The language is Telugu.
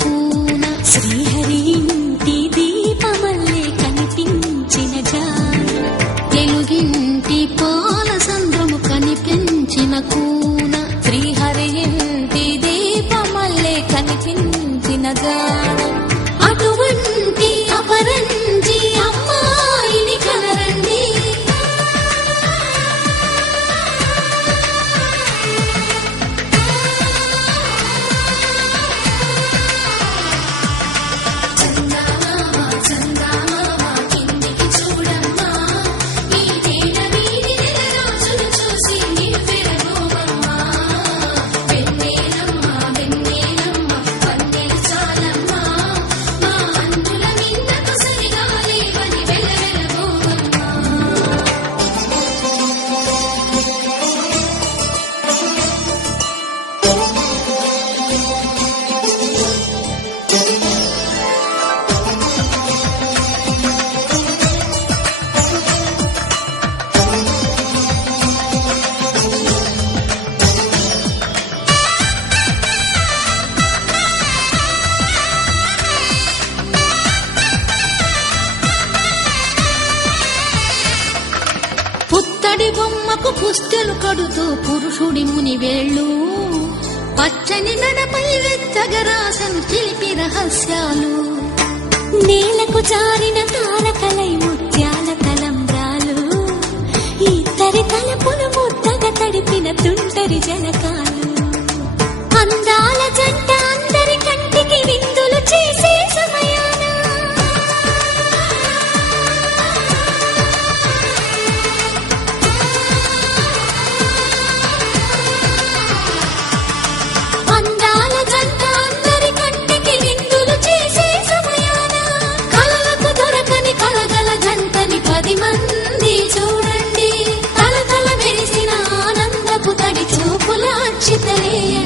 కూన శ్రీహరి ఇంటి దీపమల్లే కనిపించిన జాన తెలుగింటి పాల సంద్రము కనిపించిన కూన శ్రీహరి ఇంటి దీపమల్లే కనిపించిన జాన అటువంటి అపరంజి అమ్మాయిని కనరండి పుత్తడి బొమ్మకు పుస్తెలు కడుతూ పురుషుడి ముని వేళ్ళు పచ్చని నడపై వెచ్చగరాసను చిలిపి రహస్యాలు నేలకు జారిన తారకలై ముత్యాల తలంబ్రాలు ఇద్దరి తలపును ముద్దగా తడిపిన తుంటరి జలకాలు అందాల జంట అందరి కంటికి విందులు చేసే సమయాన చూడండి తల తల మెరిసిన ఆనందపు తడి చూపుల అచ్చితలేయండి